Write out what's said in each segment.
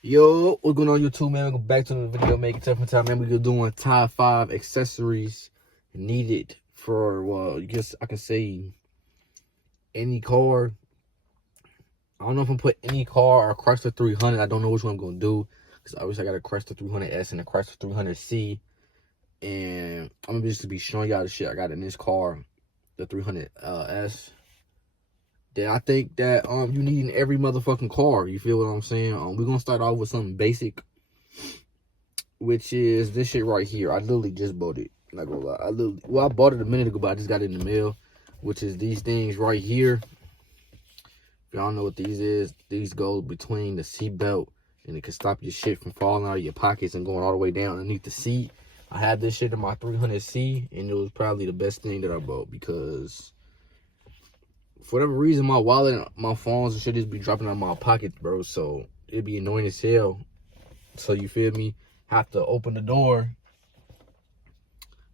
Yo, what's going on YouTube, man? Welcome back to the video. Making tough time, man. We're doing top 5 accessories needed for, well, I guess I can say any car. I don't know if I'm put any car or Chrysler 300. I don't know which one I'm gonna do because obviously I got a Chrysler 300S and a Chrysler 300C, and I'm gonna just be showing y'all the shit I got in this car, the 300S. That I think that you need in every motherfucking car. You feel what I'm saying? We're gonna start off with something basic, which is this shit right here. I literally just bought it. Not gonna lie. I bought it a minute ago, but I just got it in the mail, which is these things right here. If y'all know what these is, these go between the seat belt, and it can stop your shit from falling out of your pockets and going all the way down underneath the seat. I had this shit in my 300C, and it was probably the best thing that I bought because for whatever reason, my wallet and my phones and shit just be dropping out of my pockets, bro. So it'd be annoying as hell. So you feel me? Have to open the door,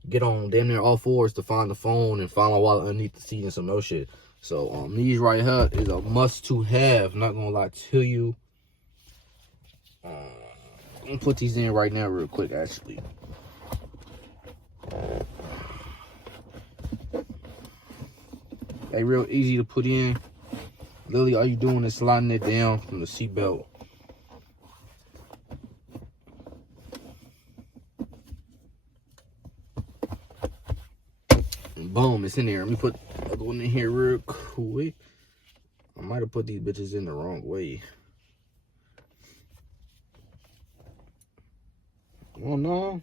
get on damn near all fours to find the phone and find my wallet underneath the seat and some no shit. So these right here is a must to have. Not gonna lie to you. I'm gonna put these in right now real quick actually. They real easy to put in. Literally all you doing is sliding it down from the seat belt. And boom, it's in there. Let me put the other one in here real quick. I might have put these bitches in the wrong way. Oh no.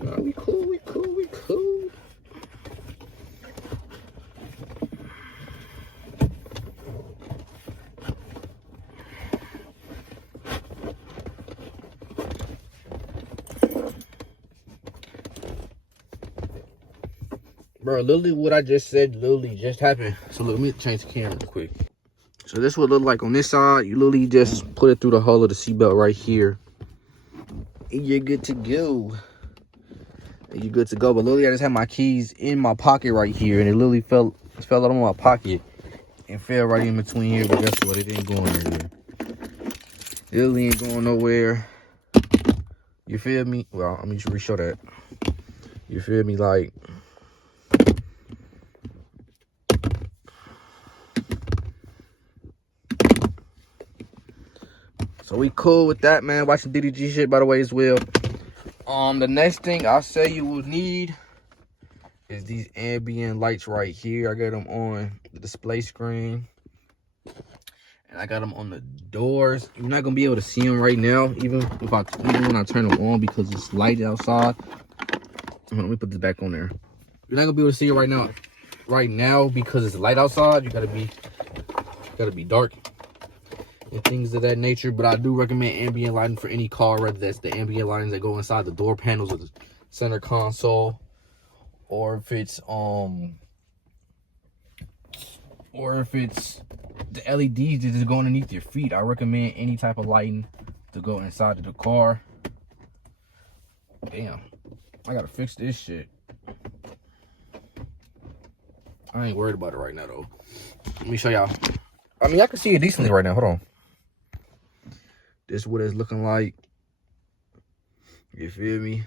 Nah, we cool. Bro, literally what I just said literally just happened. So let me change the camera real quick. So this would look like on this side. You literally just put it through the hole of the seatbelt right here. And you're good to go. But literally I just had my keys in my pocket right here. And it literally fell out of my pocket. And fell right in between here. But guess what? It ain't going anywhere. It literally ain't going nowhere. You feel me? Well, let me just re-show that. You feel me? Like, so we cool with that, man. Watching DDG shit, by the way, as well. The next thing I'll say you will need is these ambient lights right here. I got them on the display screen, and I got them on the doors. You're not gonna be able to see them right now, even when I turn them on because it's light outside. Let me put this back on there. You're not gonna be able to see it right now because it's light outside. You gotta be dark and things of that nature. But I do recommend ambient lighting for any car, whether that's the ambient lighting that go inside the door panels or the center console, or if it's the LEDs that just go underneath your feet. I recommend any type of lighting to go inside of the car. Damn, I gotta fix this shit. I ain't worried about it right now though. Let me show y'all. I mean, I can see it decently right now. Hold on. This is what it's looking like. You feel me?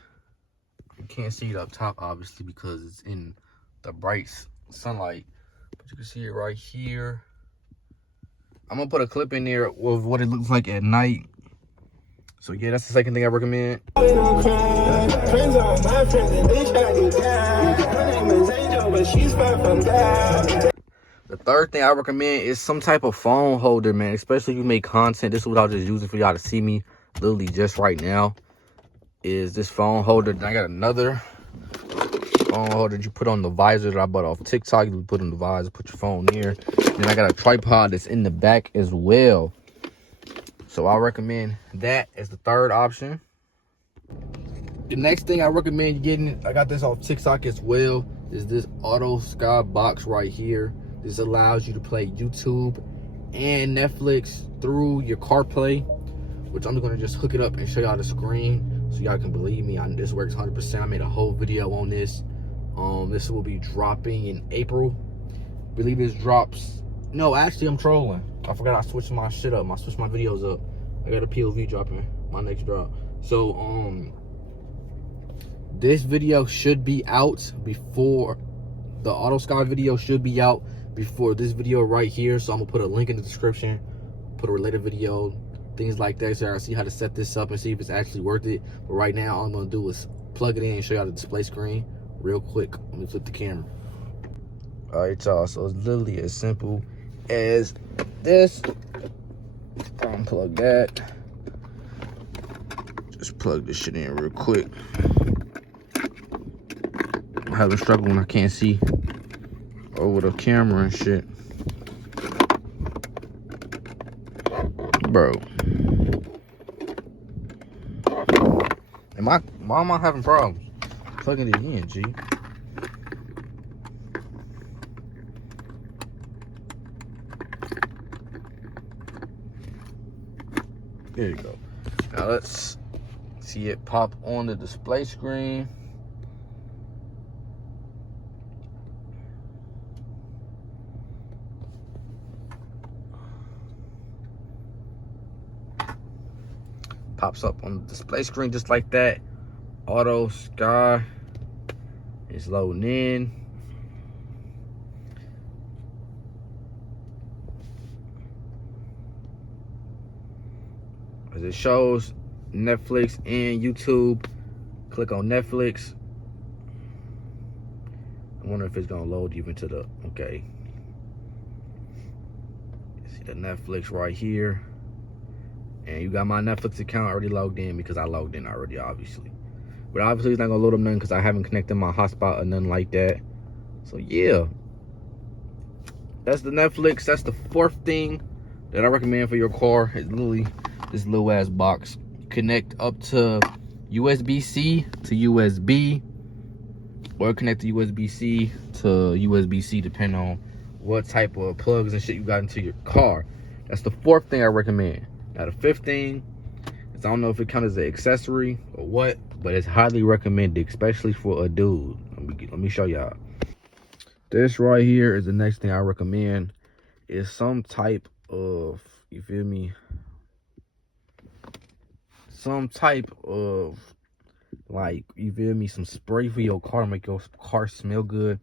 You can't see it up top, obviously, because it's in the bright sunlight. But you can see it right here. I'm going to put a clip in there of what it looks like at night. So, yeah, that's the second thing I recommend. The third thing I recommend is some type of phone holder, man. Especially if you make content. This is what I was just using for y'all to see me literally just right now. Is this phone holder. Then I got another phone holder that you put on the visor that I bought off TikTok. You put on the visor, put your phone here. Then I got a tripod that's in the back as well. So I recommend that as the third option. The next thing I recommend you getting, I got this off TikTok as well, is this auto sky box right here. This allows you to play YouTube and Netflix through your CarPlay, which I'm going to just hook it up and show y'all the screen so y'all can believe me. This works 100%. I made a whole video on this. This will be dropping in April. I believe this drops. No, actually, I'm trolling. I forgot I switched my shit up. I switched my videos up. I got a POV dropping my next drop. So this video should be out before the Auto Sky video should be out before this video right here. So I'm gonna put a link in the description, put a related video, things like that, so I see how to set this up and see if it's actually worth it. But right now, all I'm gonna do is plug it in and show y'all the display screen real quick. Let me flip the camera. All right, y'all. So it's literally as simple as this. Unplug that. Just plug this shit in real quick. I'm having struggle when I can't see over the camera and shit. Bro. Why am I having problems plugging it in, G? There you go. Now let's see it pop on the display screen. Pops up on the display screen just like that. Auto Sky is loading in. As it shows Netflix and YouTube. Click on Netflix. I wonder if it's gonna load even to the, okay. See the Netflix right here. And you got my Netflix account already logged in because I logged in already, obviously. But obviously it's not gonna load up nothing because I haven't connected my hotspot or nothing like that. So yeah. That's the Netflix. That's the fourth thing that I recommend for your car. It's literally this little ass box. Connect up to USB-C to USB, or connect to USB-C to USB-C depending on what type of plugs and shit you got into your car. That's the fourth thing I recommend. Now the fifth thing is, I don't know if it counts as an accessory or what, but it's highly recommended, especially for a dude. Let me show y'all. This right here is the next thing I recommend. Is some type of, you feel me? Some type of, like, you feel me, some spray for your car, make your car smell good.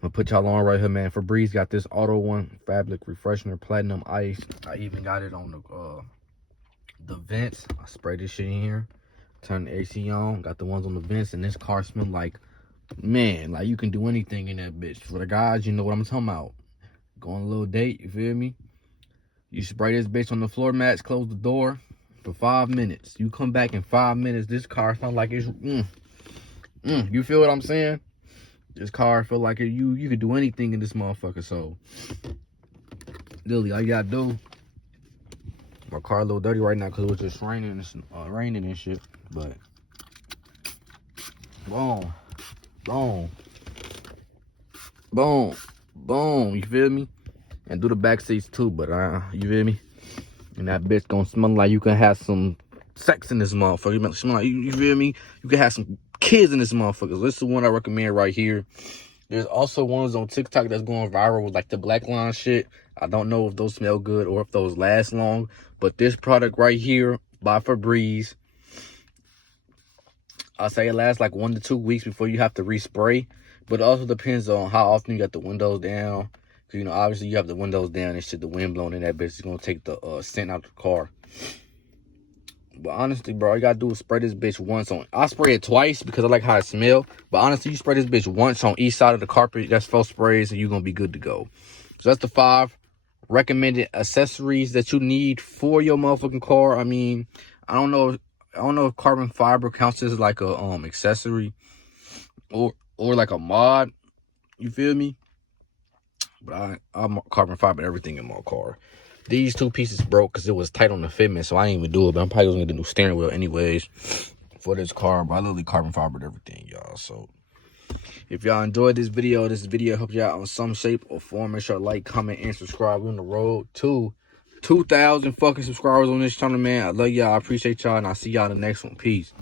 I'm gonna put y'all on right here, man. Febreze got this auto one, fabric refreshener, platinum ice. I even got it on the vents. I spray this shit in here, turn the AC on, got the ones on the vents, and this car smell like, man, like you can do anything in that bitch. For the guys, you know what I'm talking about. Go on a little date, you feel me? You spray this bitch on the floor mats, close the door for 5 minutes. You come back in 5 minutes, this car smells like it's, you feel what I'm saying? This car feel like you could do anything in this motherfucker. So, literally, all you gotta do. My car a little dirty right now because it was just raining and shit. But, boom, boom, boom, boom. You feel me? And do the back seats too. But you feel me? And that bitch gonna smell like you can have some sex in this motherfucker. You smell like you feel me? You can have some kids in this motherfucker. This is the one I recommend right here. There's also ones on TikTok that's going viral with like the black line shit. I don't know if those smell good or if those last long, but this product right here by Febreze, I'll say it lasts like 1 to 2 weeks before you have to respray. But it also depends on how often you got the windows down. Cause you know, obviously you have the windows down and shit, the wind blowing in that bitch is gonna take the scent out the car. But honestly, bro, all you gotta do is spray this bitch once on. I spray it twice because I like how it smells. But honestly, you spray this bitch once on each side of the carpet. That's 4 sprays, and you're gonna be good to go. So that's the 5 recommended accessories that you need for your motherfucking car. I mean, I don't know if carbon fiber counts as like a accessory or like a mod. You feel me? But I'm carbon fiber everything in my car. These 2 pieces broke because it was tight on the fitment, so I didn't even do it. But I'm probably going to get a new steering wheel anyways for this car. But I literally carbon fibered everything, y'all. So if y'all enjoyed this video helped you out on some shape or form, make sure to like, comment, and subscribe. We're on the road to 2,000 fucking subscribers on this channel, man. I love y'all. I appreciate y'all, and I'll see y'all in the next one. Peace.